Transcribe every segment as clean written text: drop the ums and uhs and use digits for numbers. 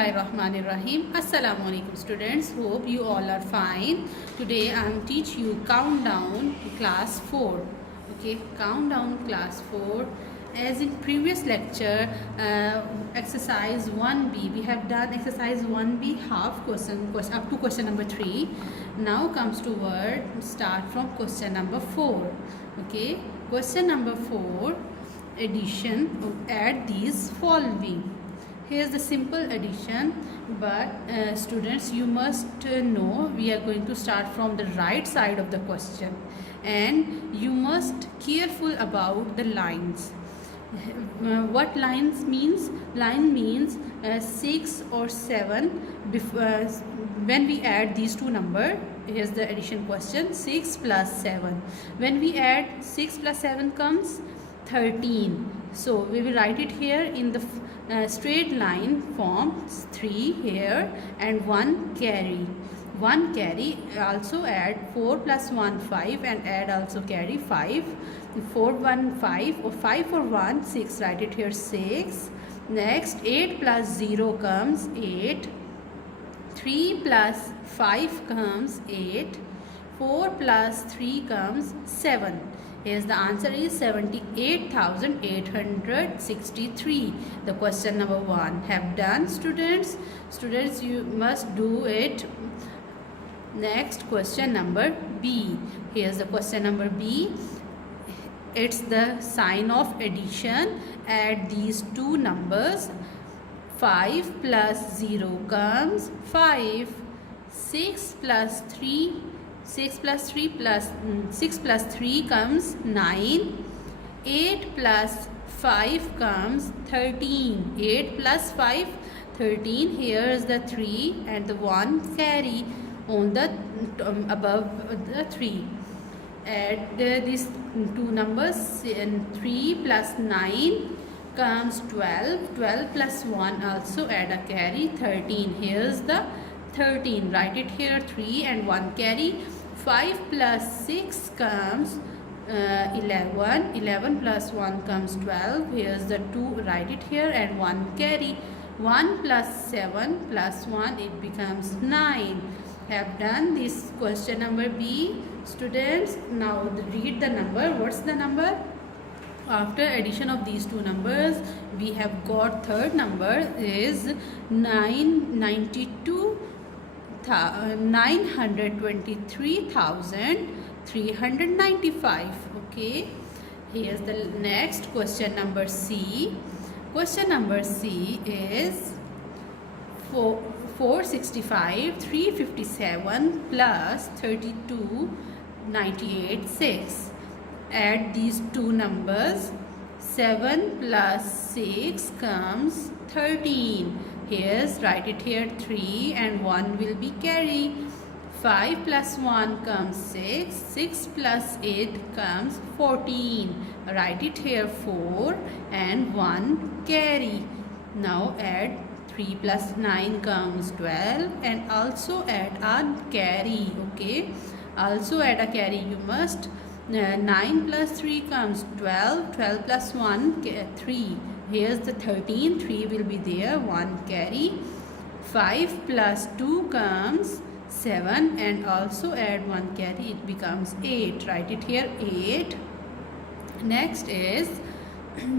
Bismillahirrahmanirrahim. Assalamu alaikum students. Hope you all are fine. Today I am teach you countdown class 4. Okay, countdown class 4. As in previous lecture, exercise 1b, we have done exercise 1b half question up to question number 3. Now comes to word start from question number 4. Okay, question number 4, addition, add these following. Here's the simple addition, but students, you must know we are going to start from the right side of the question, and you must careful about the lines. What lines means? Line means 6 or 7 when we add these two numbers. Here's the addition question: 6 plus 7. When we add 6 plus 7 comes 13. So we will write it here in the straight line form, 3 here and 1 carry. 1 carry, also add 4 plus 1 5 and add also carry 5. 4 1 5 or 5 for 1 6, write it here 6. Next 8 plus 0 comes 8. 3 plus 5 comes 8. 4 plus 3 comes 7. Here's the answer is 78,863. The question number 1 have done, students. Students, you must do it. Next question number B. Here's the question number B. It's the sign of addition. Add these two numbers. 5 plus 0 comes 5. 6 plus 3 6 plus 3 plus 6 plus 3 comes 9. 8 plus 5 comes 13. 8 plus 5 13. Here is the 3 and the 1 carry on the above the 3. Add these two numbers, and 3 plus 9 comes 12. 12 plus 1 also add a carry 13. Here's the 13, write it here 3 and 1 carry. 5 plus 6 comes 11. 11 plus 1 comes 12. Here's the 2, write it here and 1 carry. 1 plus 7 plus 1, it becomes 9. Have done this question number B, students. Now read the number. What's the number? After addition of these two numbers, we have got third number is 923,395. Okay, here's the next question number C. Question number C is 465 357 plus 32 98 6. Add these two numbers. 7 plus 6 comes 13. Here's, write it here 3 and 1 will be carry. 5 plus 1 comes 6. 6 plus 8 comes 14. Write it here 4 and 1 carry. Now add 3 plus 9 comes 12 and also add a carry. Okay, also add a carry. You must 9 plus 3 comes 12. 12 plus 1 3. Here's the 13. 3 will be there. 1 carry. 5 plus 2 comes 7 and also add 1 carry. It becomes 8. Write it here 8. Next is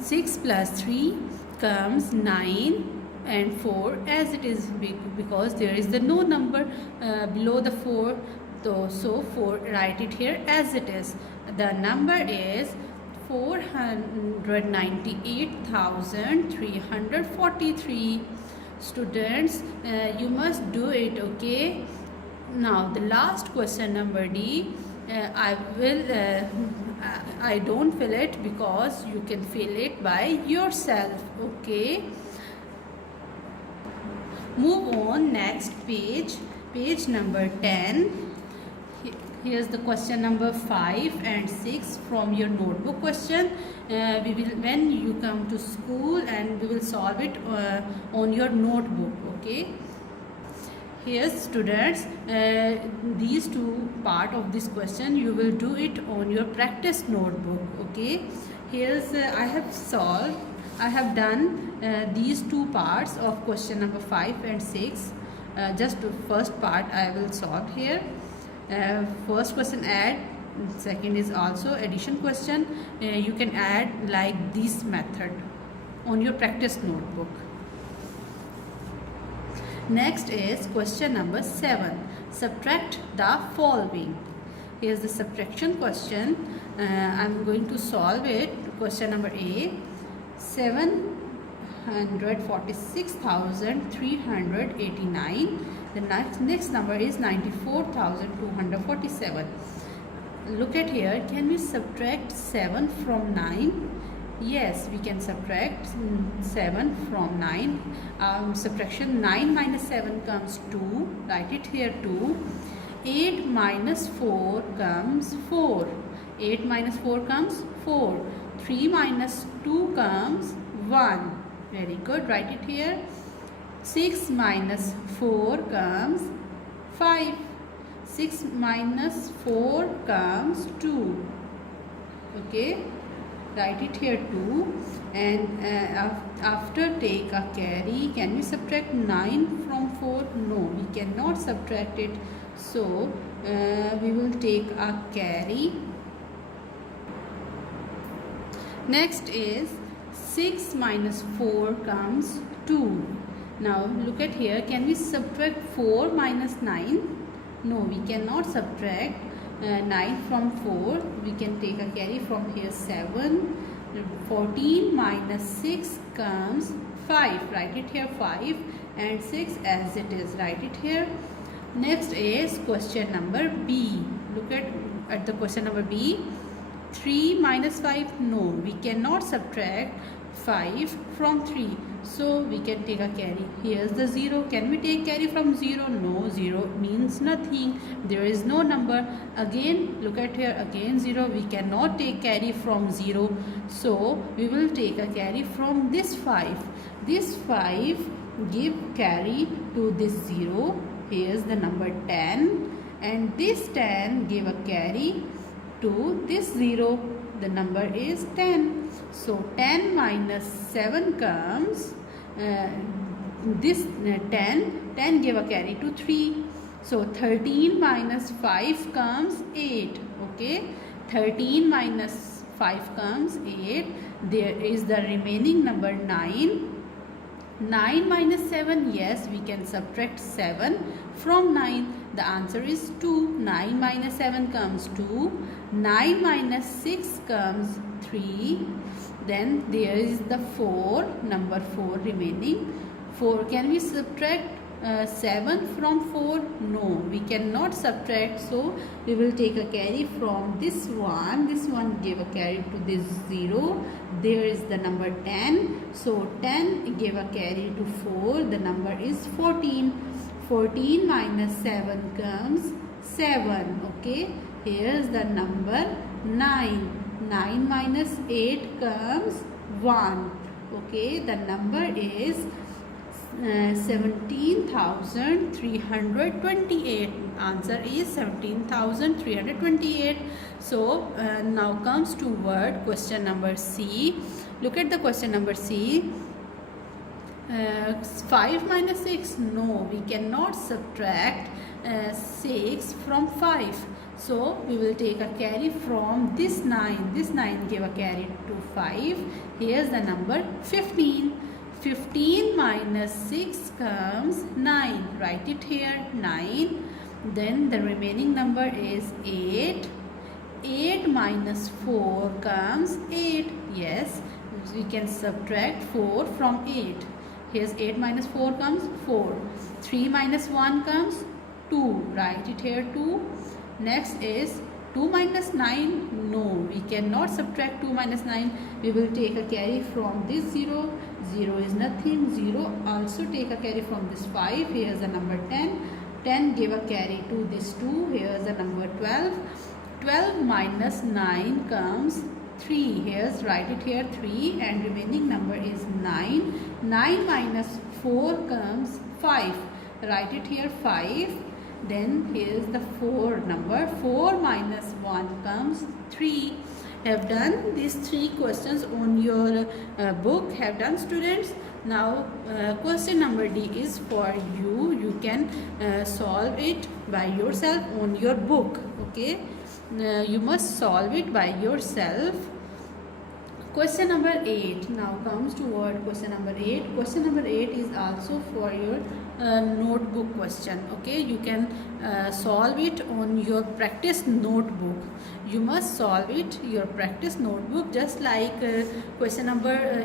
6 plus 3 comes 9 and 4, as it is because there is the no number below the 4. So 4, write it here as it is. The number is 498,343. Students, you must do it. Okay, now the last question number D. I don't fill it because you can fill it by yourself. Okay, move on next page, page number 10. Here's the question number 5 and 6 from your notebook question. We will, when you come to school, and we will solve it on your notebook. Okay, here students, these two part of this question you will do it on your practice notebook. Okay, here's I have solved I have done these two parts of question number 5 and 6. Just the first part I will solve here. First question add, second is also addition question. You can add like this method on your practice notebook. Next is question number 7. Subtract the following. Here's the subtraction question. I'm going to solve it. Question number A. 746,389. The next number is 94,247. Look at here. Can we subtract 7 from 9? Yes, we can subtract 7 from 9. Subtraction 9 minus 7 comes 2. Write it here 2. 8 minus 4 comes 4. 8 minus 4 comes 4. 3 minus 2 comes 1. Very good. Write it here. 6 minus 4 comes 5. 6 minus 4 comes 2. Okay. Write it here 2. And after take a carry. Can we subtract 9 from 4? No, we cannot subtract it. So we will take a carry. Next is 6 minus 4 comes 2. Now look at here. Can we subtract 4 minus 9? No, we cannot subtract 9 from 4. We can take a carry from here 7. 14 minus 6 comes 5. Write it here 5 and 6 as it is. Write it here. Next is question number B. Look at the question number B. 3 minus 5. No, we cannot subtract 5 from 3. So we can take a carry. Here's the 0. Can we take carry from 0? No, 0 means nothing. There is no number. Again, look at here. Again 0. We cannot take carry from 0. So we will take a carry from this 5. This 5 give carry to this 0. Here's the number 10. And this 10 give a carry to this 0. The number is 10. So 10 minus 7 comes this 10 give a carry to 3. So 13 minus 5 comes 8. Okay, 13 minus 5 comes 8. There is the remaining number 9. 9 minus 7, yes, we can subtract 7 from 9. The answer is 2. 9 minus 7 comes 2. 9 minus 6 comes 3. Then there is the 4, number 4 remaining. 4, can we subtract 7 from 4? No, we cannot subtract. So we will take a carry from this one. This one gave a carry to this 0. There is the number 10. So 10 gave a carry to 4. The number is 14. 14 minus 7 comes 7. Okay, here's the number 9. 9 minus 8 comes 1. Okay, the number is 17,328. Answer is 17,328. So now comes to word question number C. Look at the question number C. 5 minus 6. No, we cannot subtract 6 from 5. So we will take a carry from this 9. This 9 gave a carry to 5. Here's the number 15. 15 minus 6 comes 9. Write it here 9. Then the remaining number is 8. 8 minus 4 comes 8. Yes, we can subtract 4 from 8. Here's 8 minus 4 comes 4. 3 minus 1 comes 2. Write it here 2. Next is 2 minus 9. No, we cannot subtract 2 minus 9. We will take a carry from this 0. 0 is nothing. 0 also take a carry from this 5. Here's the number 10. 10 give a carry to this 2. Here's the number 12. 12 minus 9 comes 3. Here's write it here 3 and remaining number is 9. 9 minus 4 comes 5. Write it here 5. Then here's the 4 number. 4 minus 1 comes 3. Have done these 3 questions on your book? Have done, students? Now question number D is for you. You can solve it by yourself on your book. Okay, you must solve it by yourself. Question number 8 now comes toward question number 8. Question number 8 is also for your notebook question. Okay, you can solve it on your practice notebook. You must solve it your practice notebook, just like question number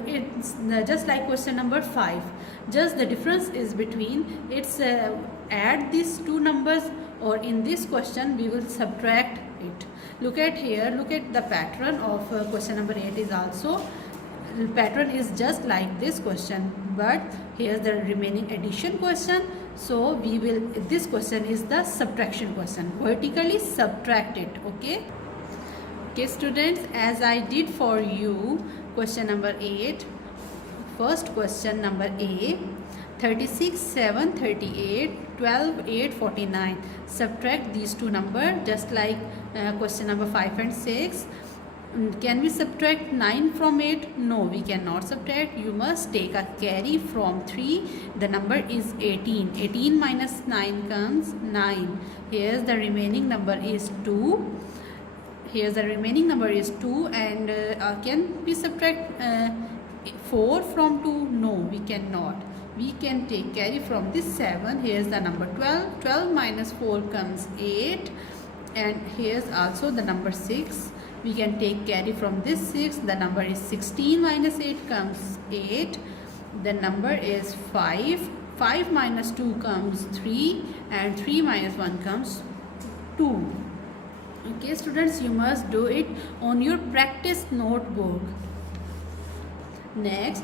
just like question number 5. Just the difference is between it's add these two numbers, or in this question we will subtract it. Look at here, look at the pattern of question number 8 is also, the pattern is just like this question, but here's the remaining addition question. So we will, this question is the subtraction question, vertically subtract it. Okay students, as I did for you question number 8, first question number A, 36 7 38 12 8 49. Subtract these two numbers, just like question number 5 and 6. Can we subtract 9 from 8? No, we cannot subtract. You must take a carry from 3. The number is 18. 18 minus 9 comes 9. Here's the remaining number is 2. Here's the remaining number is 2. And can we subtract 4 from 2? No, we cannot. We can take carry from this 7. Here's the number 12. 12 minus 4 comes 8. And here's also the number 6. We can take carry from this 6. The number is 16 minus 8 comes 8. The number is 5. 5 minus 2 comes 3. And 3 minus 1 comes 2. Okay students, you must do it on your practice notebook. Next,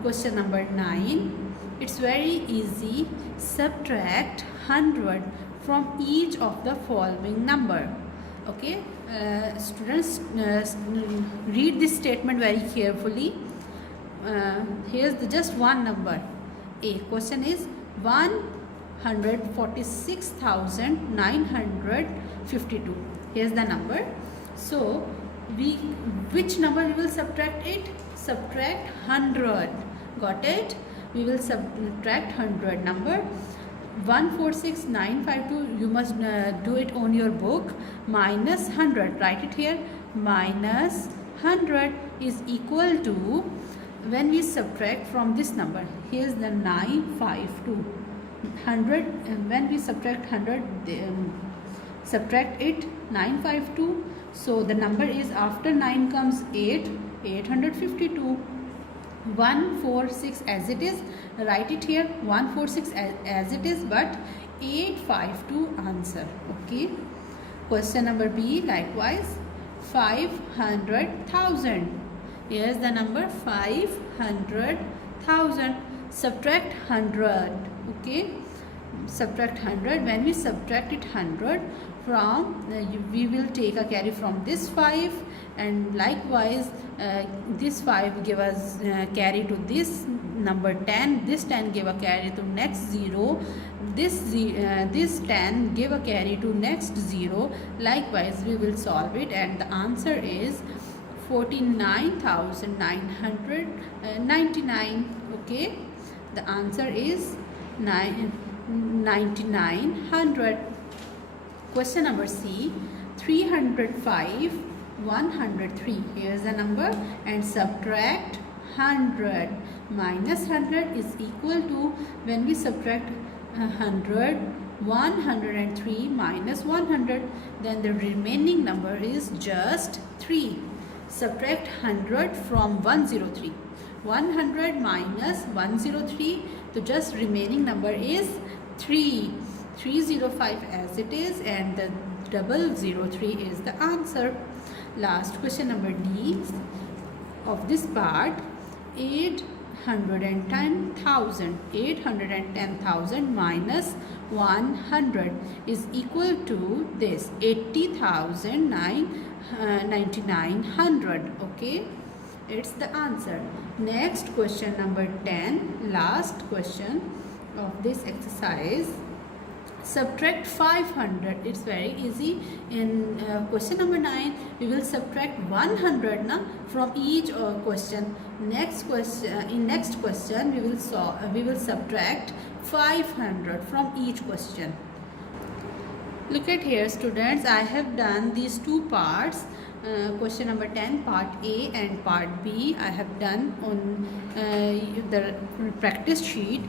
question number 9. It's very easy. Subtract 100 from each of the following number. Okay, students, read this statement very carefully. Here's just one number. A question is 146,952. Here's the number. So which number we will subtract it? Subtract 100. Got it? We will subtract 100 number. 146,952. You must do it on your book. Minus 100. Write it here. Minus 100 is equal to, when we subtract from this number, here's the 952. 100. When we subtract 100, subtract it 952. So the number is, after 9 comes 8. 852. 146 as it is. Write it here. 146 as it is, but 852 answer. Okay. Question number B, likewise 500,000. Here's the number 500,000. Subtract 100. Okay. Subtract 100. When we subtract it 100 from, we will take a carry from this 5, and likewise this 5 give us carry to this number 10. This 10 give a carry to next 0. This 10 give a carry to next 0. Likewise we will solve it, and the answer is 49,999. Okay, the answer is 9,900. Question number C, 305, 103. Here's the number, and subtract 100. Minus 100 is equal to, when we subtract 100, 103 minus 100, then the remaining number is just 3. Subtract 100 from 103. 100 minus 103, the just remaining number is 3. 305 as it is, and the 003 is the answer. Last question number D of this part, 810,000. 810,000 minus 100 is equal to this 80,999. Okay, it's the answer. Next question number 10, last question of this exercise. Subtract 500. It's very easy. In question number 9, we will subtract 100 from each question. Next question, in next question, we will subtract 500 from each question. Look at here, students. I have done these two parts. Question number 10, part A and part B. I have done on the practice sheet.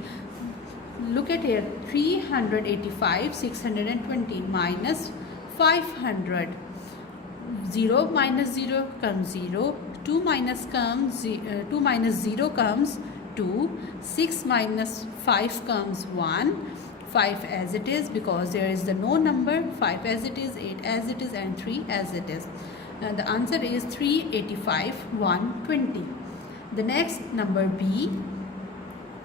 Look at here, 385, 620 minus 500. 0 minus 0 comes 0. 2 minus 0 comes 2. 6 minus 5 comes 1. 5 as it is because there is the no number. 5 as it is, 8 as it is, and 3 as it is. The answer is 385, 120. The next number B.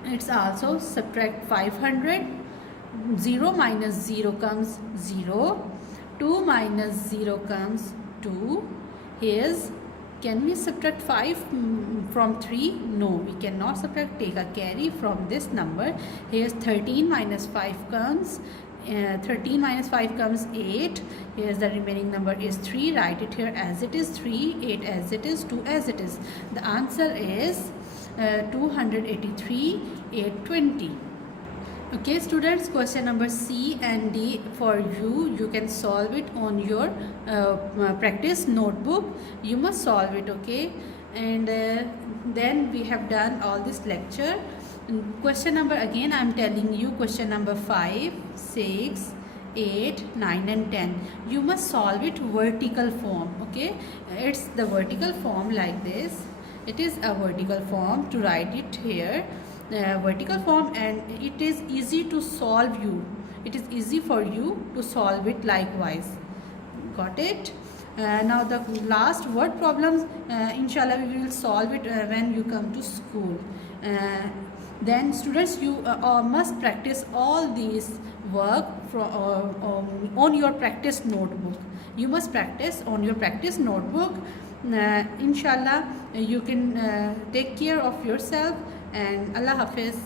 It's also subtract 500. 0 minus 0 comes 0. 2 minus 0 comes 2. Here's, can we subtract 5 from 3? No, we cannot subtract. Take a carry from this number. Here's 13 minus 5 comes 13 minus 5 comes 8. Here's the remaining number is 3. Write it here as it is, 3, 8 as it is, 2 as it is. The answer is 283, 820. Okay, students, question number C and D for you. You can solve it on your practice notebook. You must solve it, okay? And then we have done all this lecture. Question number, again I am telling you, question number 5, 6, 8, 9 and 10. You must solve it vertical form, okay? It's the vertical form like this. It is a vertical form. To write it here, vertical form, and it is easy to solve you. It is easy for you to solve it likewise. Got it? Now the last word problems, inshallah we will solve it when you come to school. Then students, you must practice all these work on your practice notebook. You must practice on your practice notebook. Inshallah you can take care of yourself, and Allah Hafiz.